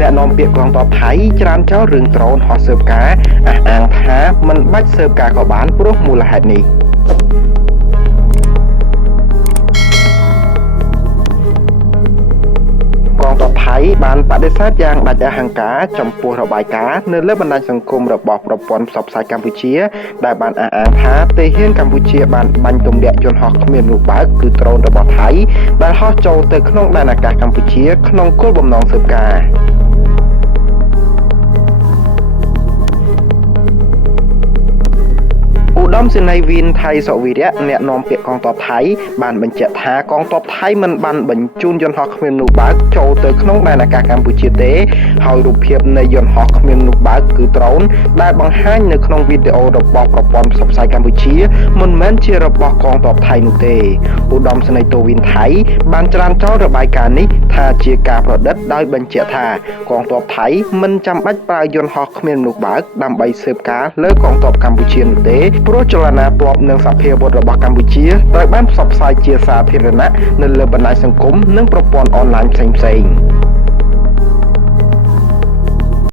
អ្នកនាំពាក្យកងទ័ពថៃច្រានចោលរឿងដ្រូនហោះស៊ើបការអះអាងថាមិនបាច់ស៊ើបការក៏បានព្រោះមូលហេតុនេះកងទ័ពថៃបានបដិសេធយ៉ាងដាច់អហង្ការចំពោះរបាយការណ៍នៅលើបណ្ដាញសង្គមរបស់ប្រព័ន្ធផ្សព្វផ្សាយកម្ពុជាដែលបានអះអាងថាទាហានកម្ពុជាបានបាញ់ទម្លាក់យន្តហោះគ្មានមនុស្សបើកគឺដ្រូនរបស់ថៃដែលហោះចូលទៅក្នុងដែនអាកាសកម្ពុជាក្នុងគោលបំណងស៊ើបការឧត្តមសេនីយ៍វិនថៃសុវីរៈអ្នកនាំពាក្យកងទ័ពថៃបានបញ្ជាក់ថាកងទ័ពថៃមិនបានបញ្ជូនយន្តហោះគ្មានមនុស្សបើកចូលទៅក្នុងដែនអាកាសកម្ពុជាទេហើយរូបភាពនៃយន្តហោះគ្មានមនុស្សបើកគឺដ្រូនដែលបង្ហាញនៅក្នុងវីដេអូរបស់ប្រព័ន្ធផ្សព្វផ្សាយកម្ពុជាមិនមែនជារបស់កងទ័ពថៃនោះទេឧត្តមសេនីយ៍តូវិនថៃបានច្រានចោលរបាយការណ៍នេះថាជាការប្រឌិតដោយបញ្ជាក់ថាកងទ័ពថៃមិនចាំបាច់ប្រើយន្តហោះគ្មានមនុស្សបើកដើម្បីស៊ើបការលើកងទ័ពកម្ពុជានោះទេព្រោះចលនាទ័ពនិងសភាវុធរបស់កម្ពុជាត្រូវបានផ្សព្វផ្សាយជាសាធារណៈនៅលើបណ្ដាញសង្គមនិងប្រព័ន្ធអនឡាញផ្សេងៗ